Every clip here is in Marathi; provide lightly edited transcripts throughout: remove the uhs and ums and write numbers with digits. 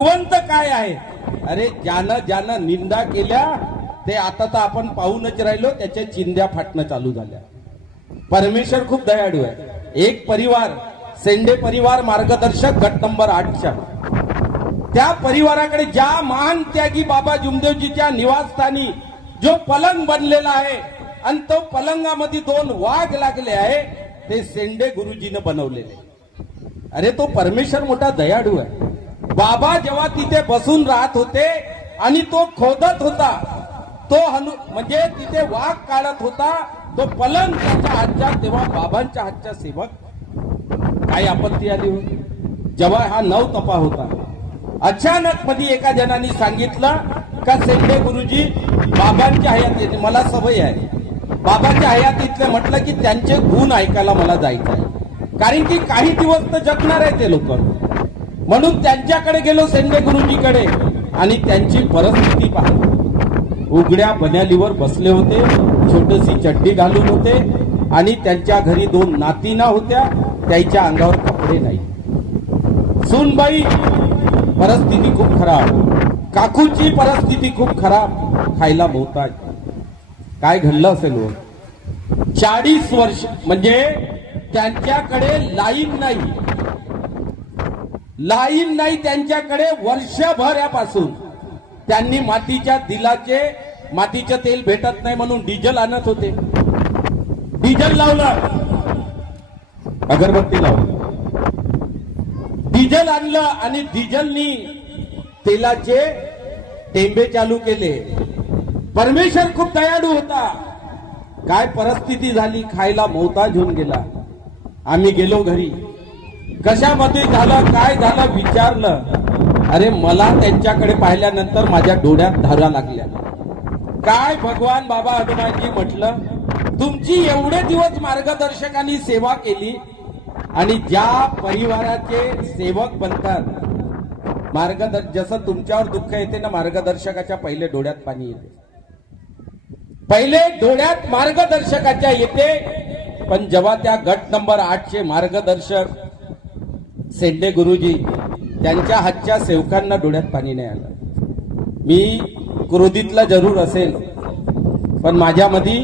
भगवंत काय आहे? अरे ज्यानं निंदा केल्या ते आता तर आपण पाहूनच राहिलो, त्याच्या चिंध्या फाटणं चालू झाल्या. परमेश्वर खूप दयाळू आहे. एक परिवार, सेंडे परिवार मार्गदर्शक गट नंबर 8च्या त्या परिवाराकडे ज्या महान त्यागी बाबा जुमदेवजीच्या निवासस्थानी जो पलंग बनलेला आहे आणि तो पलंगामध्ये 2 वाघ लागले आहे, ते सेंडे गुरुजीने बनवलेले. अरे तो परमेश्वर मोठा दयाळू आहे. बाबा जेव्हा तिथे बसून राहत होते आणि तो खोदत होता, तो म्हणजे तिथे वाघ काढत होता, तो पलंग त्याच्या हातच्या, तेव्हा बाबांच्या हातच्या सेवक काय आपत्ती आली होती. जेव्हा हा नवतपा होता, अचानक मध्ये एका जनाने सांगितलं का सेंडे गुरुजी बाबांच्या हयातीत, मला सवय आहे बाबांच्या हयातीतले, म्हटलं की त्यांचे गुण ऐकायला मला जायचं आहे, कारण की काही दिवस तर जगणार आहे ते लोक. म्हणून त्यांच्याकडे गेलो, सेंडे गुरुजीकडे, आणि त्यांची परिस्थिती पाहिली. उघड्या बन्यालीवर बसले होते, छोटीशी चड्डी घालून होते, आणि त्यांच्या घरी 2 नातीना होत्या, त्याच्या अंगावर कपडे नाही. सुनबाई परिस्थिती खूप खराब, काकूची परिस्थिती खूप खराब, खायला मोहताज. काय घडलं असेल? 40 वर्ष म्हणजे त्यांच्याकडे लाईन नाही त्यांच्याकडे. वर्षभरापासून त्यांनी मातीच्या दिलाचे, मातीचं तेल भेटत नाही म्हणून डिझेल आणत होते. डिझेल लावलं, अगरबत्ती लावली, डिझेल आणलं आणि डिझेलनी तेलाचे टेंबे चालू केले. परमेश्वर खूप दयाळू होता. काय परिस्थिती झाली, खायला मोहताज होऊन गेला. आम्ही गेलो घरी, कशामध्ये झालं, काय झालं विचारलं. अरे मला त्यांच्याकडे पाहिल्यानंतर माझ्या डोळ्यात धारा लागल्या. काय भगवान बाबा हनुमानजी, म्हटलं तुमची एवढे दिवस मार्गदर्शकांनी सेवा केली, आणि ज्या परिवाराचे सेवक बनतात, जसं तुमच्यावर दुःख येते ना, मार्गदर्शकाच्या पहिले डोळ्यात पाणी येते, पहिले डोळ्यात मार्गदर्शकाच्या येते. पण जेव्हा त्या गट नंबर 8चे मार्गदर्शक सेंडे गुरुजी, त्यांच्या हातच्या सेवकांना डोळ्यात पाणी नाही आलं. मी क्रोधीतला जरूर असेल, पण माझ्यामध्ये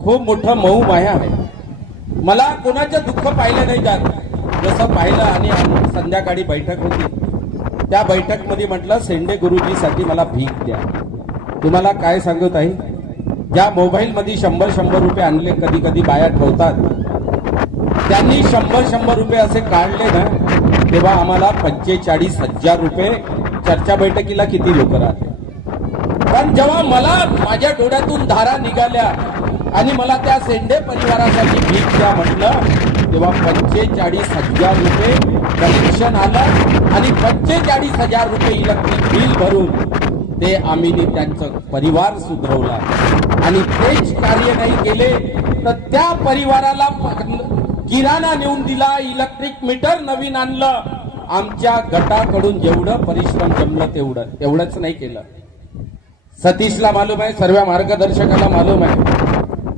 खूप मोठं मऊ माया आहे. मला कोणाचं दुःख पाहिलं नाही जात. जसं पाहिलं, आणि संध्याकाळी बैठक होती, त्या बैठकमध्ये म्हटलं सेंडे गुरुजीसाठी मला भीक द्या. तुम्हाला काय सांगू ताई, ज्या मोबाईल मध्ये 100 रुपये आणले, कधी कधी बाया ठेवतात, त्यांनी 100 रुपये असे काढले ना, तेव्हा आम्हाला 45,000 रुपये. चर्चा बैठकीला किती लोक राहते. पण जेव्हा मला माझ्या डोळ्यातून धारा निघाल्या आणि मला त्या सेंडे परिवारासाठी भीक द्या म्हटलं, तेव्हा 45,000 रुपये कलेक्शन आलं, आणि 45,000 रुपये इलेक्ट्रिक बिल भरून ते आम्ही त्यांचं परिवार सुधरवला. आणि तेच कार्य नाही केले तर त्या परिवाराला किराणा नेऊन दिला, इलेक्ट्रिक मीटर नवीन आणलं. आमच्या गटाकडून जेवढं परिश्रम जमलं तेवढंच नाही केलं. सतीशला मालूम आहे, सर्व मार्गदर्शकाला मालूम आहे.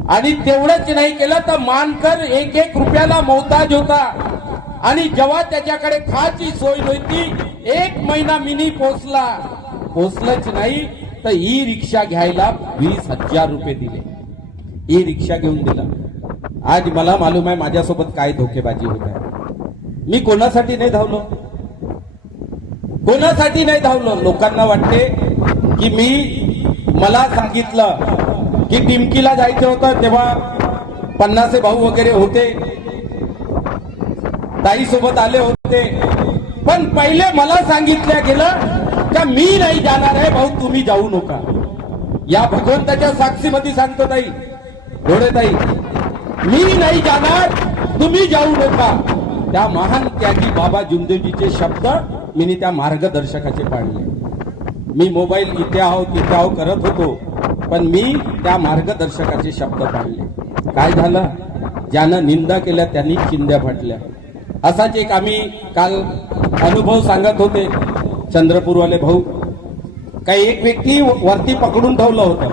आणि तेवढंच नाही केलं तर मानकर 1-1 रुपयाला मोहताज होता. आणि जेव्हा त्याच्याकडे खायची सोय नव्हती, 1 महिना मिनी पोचलंच नाही तर ई रिक्षा घ्यायला 20,000 रुपये दिले. ई रिक्षा घेऊन दिला. आज मला मालूम आहे माझ्यासोबत काय धोकेबाजी होत आहे. मी कोणासाठी नाही धावलो. लोकांना वाटते की मला सांगितलं की टिमकीला जायचं होतं, तेव्हा 50 भाऊ वगैरे होते, ताई सोबत आले होते. पण पहिले मला सांगितलं गेलं का मी नाही जाणार आहे भाऊ, तुम्ही जाऊ नका. या भगवंताच्या साक्षीमध्ये सांगतो ताई, डोळे ताई, मी नाही जाणार, तुम्ही जाऊ नका. त्या महान त्यागी बाबा जुमदेवजीचे शब्द मी त्या मार्गदर्शकाचे पाळले. मी मोबाईल इथे आहो तिथे आहो करत होतो, पण मी त्या मार्गदर्शकाचे शब्द पाळले. काय झालं, ज्यानं निंदा केल्या त्यांनी चिंध्या फाटल्या. असाच एक आम्ही काल अनुभव सांगत होते, चंद्रपूरवाले भाऊ. काही एक व्यक्ती वरती पकडून ठेवलं होतं,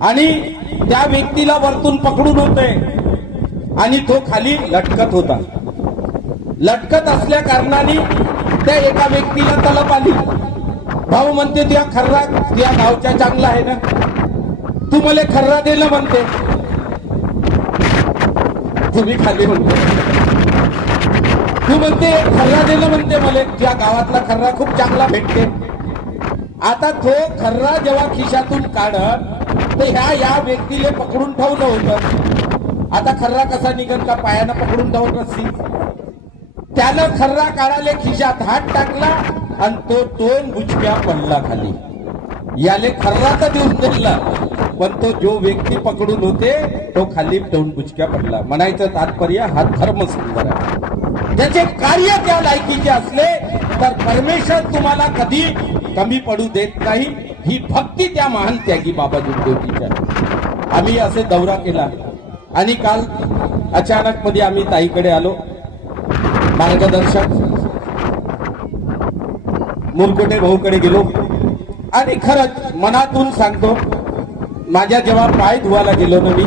आणि त्या व्यक्तीला वरतून पकडून होते, आणि तो खाली लटकत होता. लटकत असल्या कारणाने त्या एका व्यक्तीला तलप आली. भाऊ म्हणते तुझ्या खर्रा तुझ्या गावच्या चांगला आहे ना, तू मला खर्रा दिलं म्हणते. तुम्ही खाली म्हणते, तू म्हणते खर्रा दिलं म्हणते मला, तुझ्या गावातला खर्रा खूप चांगला भेटते. आता तो खर्रा जेव्हा खिशातून काढत तर या व्यक्तीला पकडून ठेवलं होतं. आता खर्रा कसा निघत का, पायानं पकडून ठेवत रस्सी. त्यानं खर्रा काढाले खिशात हात टाकला आणि तो 2 बुचक्या पडला खाली. याले खर्रा तर देऊन दिला, पण तो जो व्यक्ती पकडून होते तो खाली 2 बुचक्या पडला. म्हणायचं तात्पर्य हा धर्म सुंदर आहे. त्याचे कार्य त्या लायकीचे असले तर परमेश्वर तुम्हाला कधी कमी पडू देत नाही. ही भक्ती त्या महान त्यागी बाबा जुगदेवजीच्या. आम्ही असे दौरा केला आणि काल अचानक मध्ये आम्ही ताईकडे आलो. मार्गदर्शक मुरकुटे भाऊकडे गेलो आणि खरंच मनातून सांगतो, माझ्या जेव्हा पाय धुवायला गेलो ना मी,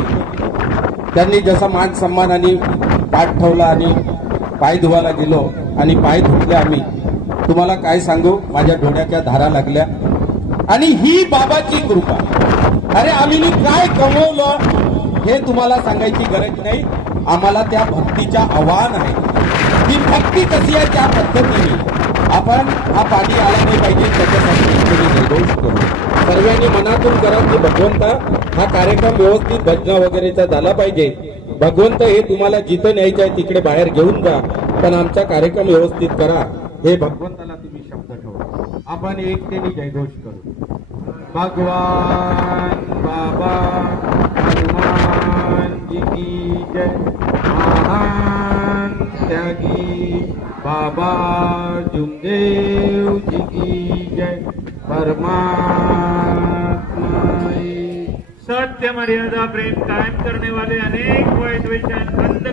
त्यांनी जसा मान सन्मानाने पाठ ठेवला आणि पाय धुवायला गेलो आणि पाय धुतले आम्ही. तुम्हाला काय सांगू, माझ्या डोळ्याच्या धारा लागल्या. आणि ही बाबाची कृपा. अरे आम्ही काय कमवलं हे तुम्हाला सांगायची गरज नाही. आम्हाला त्या भक्तीच्या आव्हान आहे. ही भक्ती कशी आहे त्या पद्धतीने आपण हा पाणी आला नाही पाहिजे त्याच्यासाठी निर्दोष करू. सर्वांनी मनातून करा की भगवंता हा कार्यक्रम व्यवस्थित भजना वगैरेचा झाला पाहिजे. भगवंत हे तुम्हाला जिथं न्यायचं आहे तिकडे बाहेर घेऊन जा, पण आमचा कार्यक्रम व्यवस्थित करा. हे भगवंताला तुम्ही शब्द ठेवा. आपण एकतेने जयघोष करू. भगवान बाबा हनुमान जी की जय. महान त्यागी बाबा जुमदेव जी की जय. परमात्मा सत्य मर्यादा प्रेम कायम करने वाले अनेक वाइट विचार बंद